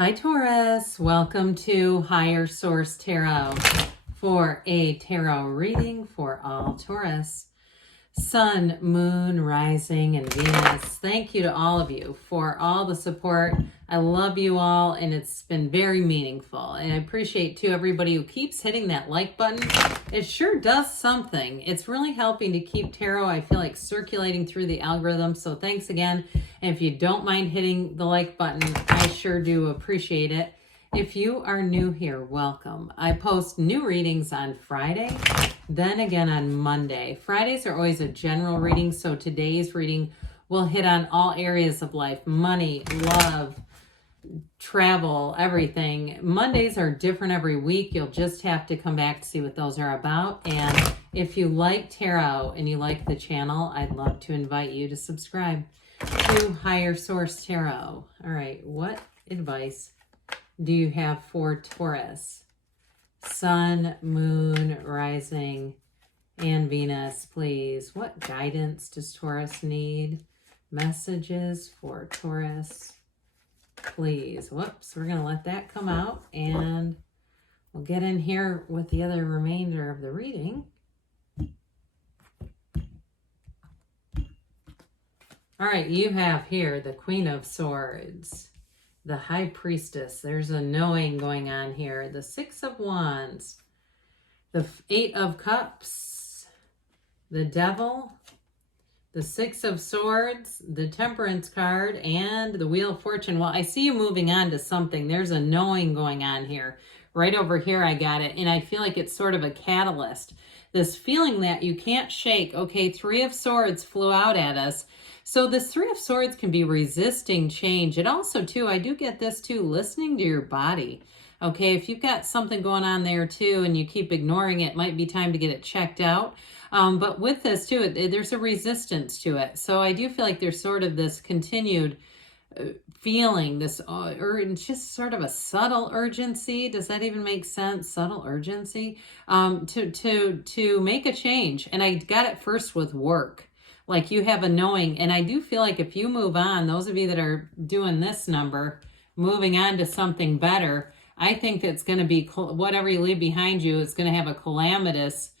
Hi Taurus, welcome to Higher Source Tarot for a tarot reading for all Taurus. Sun, Moon, Rising, and Venus. Thank you to all of you for all the support. I love you all, and it's been very meaningful. And I appreciate, too, everybody who keeps hitting that like button. It sure does something. It's really helping to keep tarot, I feel like, circulating through the algorithm. So thanks again. And if you don't mind hitting the like button, I sure do appreciate it. If you are new here, welcome. I post new readings on Friday, then again on Monday. Fridays are always a general reading, so today's reading will hit on all areas of life: money, love, travel, everything. Mondays are different every week. You'll just have to come back to see what those are about. And if you like tarot and you like the channel, I'd love to invite you to subscribe to Higher Source Tarot. All right, what advice do you have for Taurus? Sun, Moon, Rising, and Venus, please. What guidance does Taurus need? Messages for Taurus, please. Whoops, we're going to let that come out, and we'll get in here with the other remainder of the reading. All right, you have here the Queen of Swords, the High Priestess. There's a knowing going on here. The Six of Wands, the Eight of Cups, the Devil, the Six of Swords, the Temperance card, and the Wheel of Fortune. Well, I see you moving on to something. There's a knowing going on here. Right over here, I got it. And I feel like it's sort of a catalyst. This feeling that you can't shake. Okay, Three of Swords flew out at us. So this Three of Swords can be resisting change. It also, too, I do get this, too, listening to your body. Okay, if you've got something going on there, too, and you keep ignoring it, might be time to get it checked out. But with this, too, there's a resistance to it. So I do feel like there's sort of this continued feeling, this it's just sort of a subtle urgency. Does that even make sense? Subtle urgency to make a change. And I got it first with work. Like you have a knowing, and I do feel like if you move on, those of you that are doing this number, moving on to something better, I think it's going to be, whatever you leave behind you, it's going to have a calamitous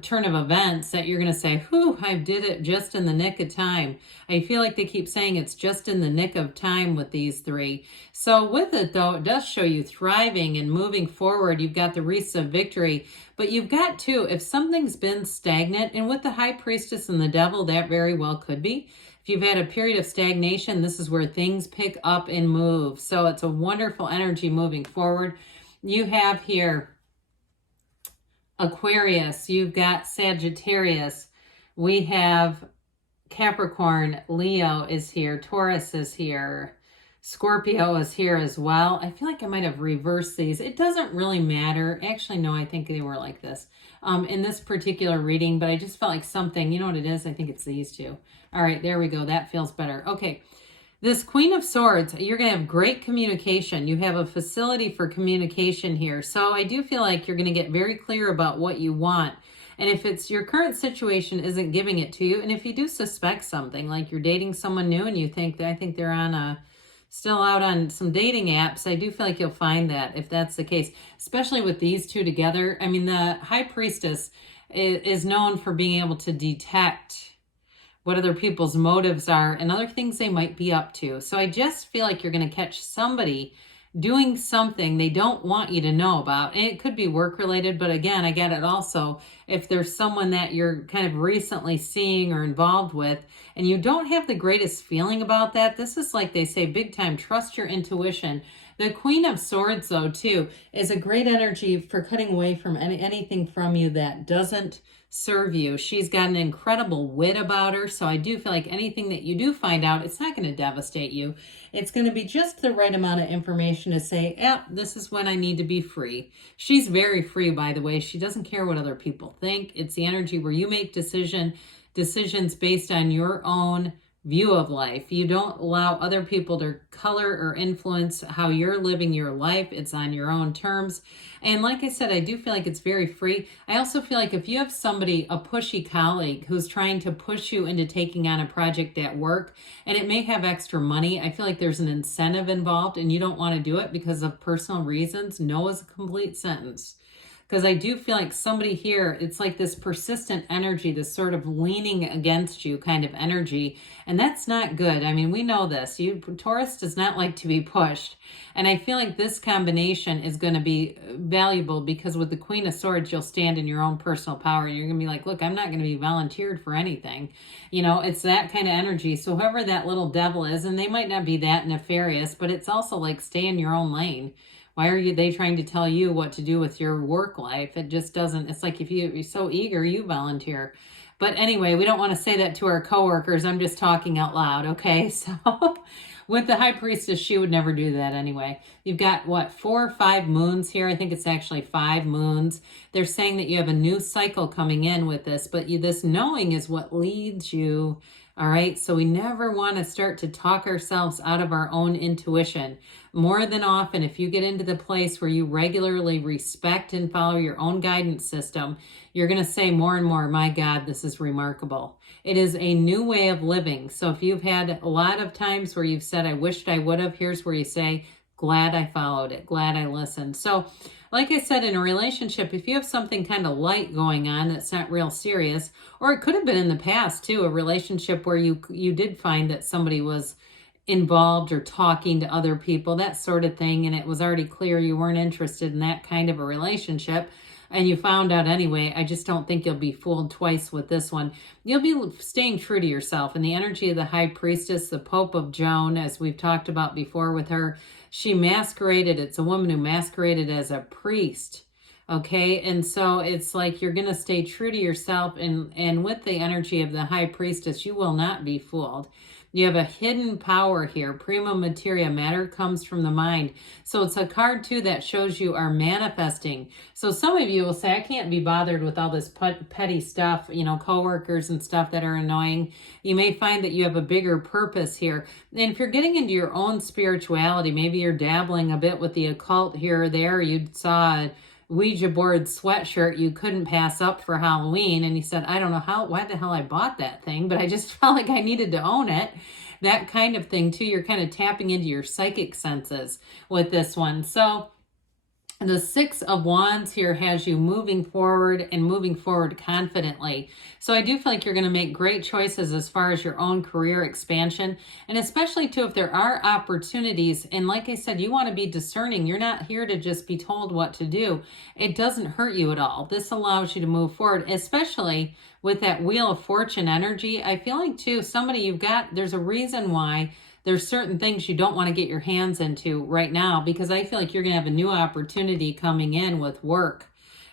turn of events that you're going to say, whew, I did it just in the nick of time. I feel like they keep saying it's just in the nick of time with these three. So with it, though, it does show you thriving and moving forward. You've got the wreaths of victory, but you've got, too, if something's been stagnant, and with the High Priestess and the Devil, that very well could be. If you've had a period of stagnation, this is where things pick up and move. So it's a wonderful energy moving forward. You have here Aquarius, you've got Sagittarius, we have Capricorn, Leo is here, Taurus is here, Scorpio is here as well. I feel like I might have reversed these. It doesn't really matter. Actually, no, I think they were like this in this particular reading, but I just felt like something, you know what it is? I think it's these two. All right, there we go. That feels better. Okay. This Queen of Swords, you're going to have great communication. You have a facility for communication here. So I do feel like you're going to get very clear about what you want. And if it's your current situation isn't giving it to you, and if you do suspect something, like you're dating someone new and you think that, I think they're still out on some dating apps, I do feel like you'll find that if that's the case, especially with these two together. I mean, the High Priestess is known for being able to detect what other people's motives are and other things they might be up to. So I just feel like you're going to catch somebody doing something they don't want you to know about. And it could be work related, but again, I get it also if there's someone that you're kind of recently seeing or involved with and you don't have the greatest feeling about that. This is like they say, big time, trust your intuition. The Queen of Swords, though, too, is a great energy for cutting away from anything from you that doesn't serve you. She's got an incredible wit about her, so I do feel like anything that you do find out, it's not going to devastate you. It's going to be just the right amount of information to say, yeah, this is when I need to be free. She's very free, by the way. She doesn't care what other people think. It's the energy where you make decisions based on your own view of life. You don't allow other people to color or influence how you're living your life. It's on your own terms. And like I said, I do feel like it's very free. I also feel like if you have somebody, a pushy colleague who's trying to push you into taking on a project at work, and it may have extra money, I feel like there's an incentive involved and you don't want to do it because of personal reasons. No is a complete sentence. Because I do feel like somebody here, it's like this persistent energy, this sort of leaning against you kind of energy. And that's not good. I mean, we know this. Taurus does not like to be pushed. And I feel like this combination is going to be valuable because with the Queen of Swords, you'll stand in your own personal power. You're going to be like, look, I'm not going to be volunteered for anything. You know, it's that kind of energy. So whoever that little devil is, and they might not be that nefarious, but it's also like stay in your own lane. Why are they trying to tell you what to do with your work life? It just doesn't. It's like if you're so eager, you volunteer. But anyway, we don't want to say that to our coworkers. I'm just talking out loud, okay? So with the High Priestess, she would never do that anyway. You've got, what, 4 or 5 moons here? I think it's actually 5 moons. They're saying that you have a new cycle coming in with this, but this knowing is what leads you. All right, so we never want to start to talk ourselves out of our own intuition. More than often, if you get into the place where you regularly respect and follow your own guidance system, you're going to say more and more, my God, this is remarkable. It is a new way of living. So if you've had a lot of times where you've said, I wished I would have, here's where you say, glad I followed it, glad I listened. So like I said, in a relationship, if you have something kind of light going on that's not real serious, or it could have been in the past too, a relationship where you did find that somebody was involved or talking to other people, that sort of thing, and it was already clear you weren't interested in that kind of a relationship, and you found out anyway, I just don't think you'll be fooled twice with this one. You'll be staying true to yourself. And the energy of the High Priestess, the Pope of Joan, as we've talked about before with her, she masqueraded. It's a woman who masqueraded as a priest. Okay, and so it's like you're going to stay true to yourself. And with the energy of the High Priestess, you will not be fooled. You have a hidden power here. Prima materia, matter comes from the mind. So it's a card too that shows you are manifesting. So some of you will say, I can't be bothered with all this petty stuff, you know, coworkers and stuff that are annoying. You may find that you have a bigger purpose here. And if you're getting into your own spirituality, maybe you're dabbling a bit with the occult here or there, you saw a Ouija board sweatshirt you couldn't pass up for Halloween, and you said, I don't know why the hell I bought that thing, but I just felt like I needed to own it. That kind of thing too. You're kind of tapping into your psychic senses with this one. So the 6 of Wands here has you moving forward and moving forward confidently. So I do feel like you're going to make great choices as far as your own career expansion. And especially too, if there are opportunities. And like I said, you want to be discerning. You're not here to just be told what to do. It doesn't hurt you at all. This allows you to move forward, especially with that Wheel of Fortune energy. I feel like too, there's a reason why there's certain things you don't want to get your hands into right now, because I feel like you're going to have a new opportunity coming in with work,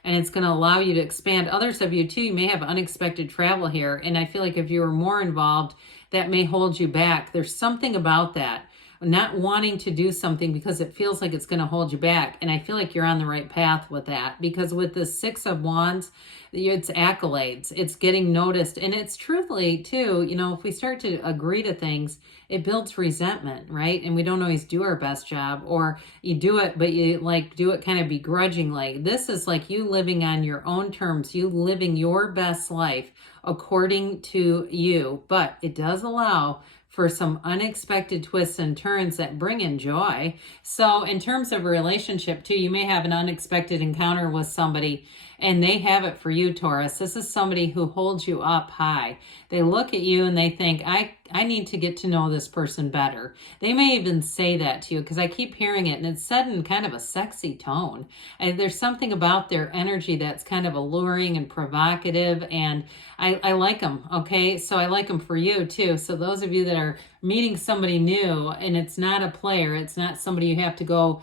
and it's going to allow you to expand. Others of you too, you may have unexpected travel here, and I feel like if you were more involved, that may hold you back. There's something about that, not wanting to do something because it feels like it's going to hold you back, and I feel like you're on the right path with that, because with the 6 of Wands, it's accolades, it's getting noticed, and it's truthfully too, you know, if we start to agree to things, it builds resentment, right? And we don't always do our best job, or you do it, but you do it kind of begrudgingly. This is like you living on your own terms, you living your best life according to you, but it does allow for some unexpected twists and turns that bring in joy. So in terms of a relationship too, you may have an unexpected encounter with somebody and they have it for you, Taurus. This is somebody who holds you up high. They look at you and they think, I need to get to know this person better. They may even say that to you, because I keep hearing it and it's said in kind of a sexy tone. And there's something about their energy that's kind of alluring and provocative, and I like them, okay? So I like them for you too. So those of you that are meeting somebody new, and it's not a player, it's not somebody you have to go,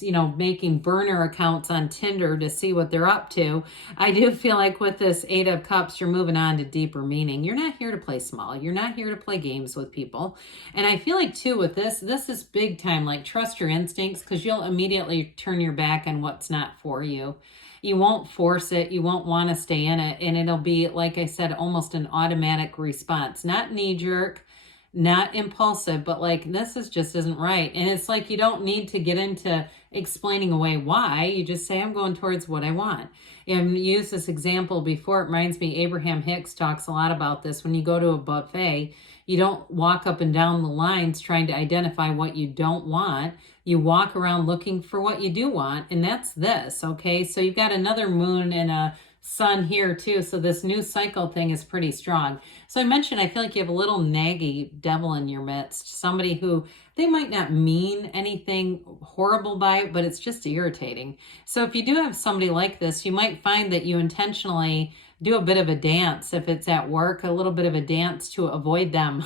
you know, making burner accounts on Tinder to see what they're up to. I do feel like with this 8 of Cups, you're moving on to deeper meaning. You're not here to play small. You're not here to play games with people. And I feel like too with this is big time, like trust your instincts, because you'll immediately turn your back on what's not for you. You won't force it. You won't want to stay in it. And it'll be, like I said, almost an automatic response, not knee jerk, not impulsive, but like, this is just isn't right. And it's like, you don't need to get into explaining away why. You just say, I'm going towards what I want. And use this example before. It reminds me, Abraham Hicks talks a lot about this. When you go to a buffet, you don't walk up and down the lines trying to identify what you don't want. You walk around looking for what you do want. And that's this, okay? So you've got another moon and a sun here too. So this new cycle thing is pretty strong. So I mentioned, I feel like you have a little naggy devil in your midst. Somebody who, they might not mean anything horrible by it, but it's just irritating. So if you do have somebody like this, you might find that you intentionally do a bit of a dance. If it's at work, a little bit of a dance to avoid them.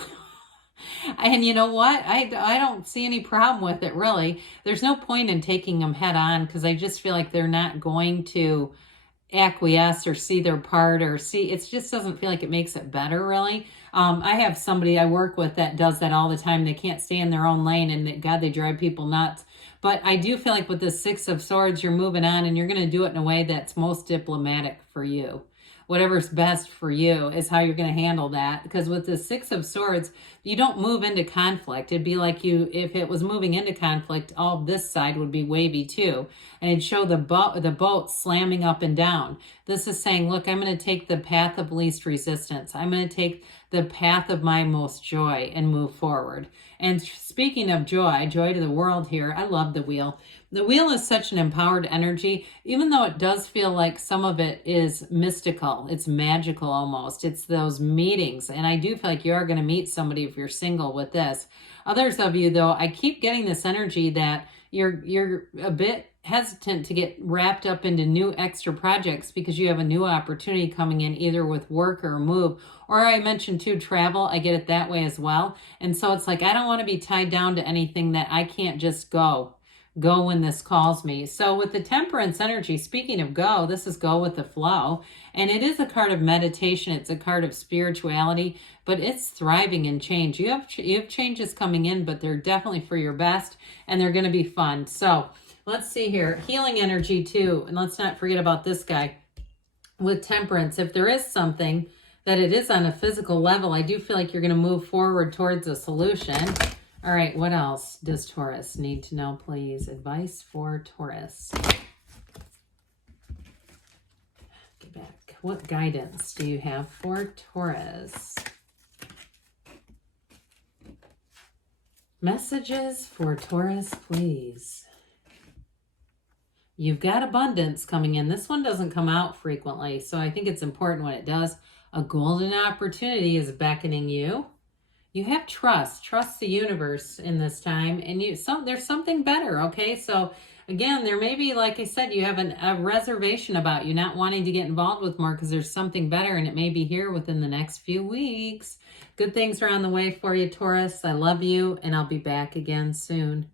And you know what? I don't see any problem with it, really. There's no point in taking them head on, because I just feel like they're not going to acquiesce or see their part, or see, it just doesn't feel like it makes it better, really. I have somebody I work with that does that all the time. They can't stay in their own lane, and God, they drive people nuts. But I do feel like with the Six of Swords, you're moving on, and you're going to do it in a way that's most diplomatic for you. Whatever's best for you is how you're going to handle that. Because with the Six of Swords, you don't move into conflict. It'd be like you, if it was moving into conflict, all this side would be wavy too. And it'd show the boat slamming up and down. This is saying, look, I'm going to take the path of least resistance. I'm going to take the path of my most joy and move forward. And speaking of joy, joy to the world here, I love the wheel. The wheel is such an empowered energy, even though it does feel like some of it is mystical. It's magical almost. It's those meetings. And I do feel like you are going to meet somebody if you're single with this. Others of you, though, I keep getting this energy that you're a bit hesitant to get wrapped up into new extra projects because you have a new opportunity coming in, either with work or a move. Or I mentioned too, travel. I get it that way as well. And so it's like, I don't want to be tied down to anything that I can't just go when this calls me. So with the Temperance energy, speaking of go, this is go with the flow. And it is a card of meditation. It's a card of spirituality, but it's thriving in change. You have changes coming in, but they're definitely for your best, and they're going to be fun. So let's see here. Healing energy too. And let's not forget about this guy with Temperance. If there is something that it is on a physical level, I do feel like you're going to move forward towards a solution. All right, what else does Taurus need to know, please? Advice for Taurus. Get back. What guidance do you have for Taurus? Messages for Taurus, please. You've got abundance coming in. This one doesn't come out frequently, so I think it's important when it does. A golden opportunity is beckoning you. You have trust. Trust the universe in this time, and there's something better, okay? So again, there may be, like I said, you have a reservation about you not wanting to get involved with more because there's something better, and it may be here within the next few weeks. Good things are on the way for you, Taurus. I love you, and I'll be back again soon.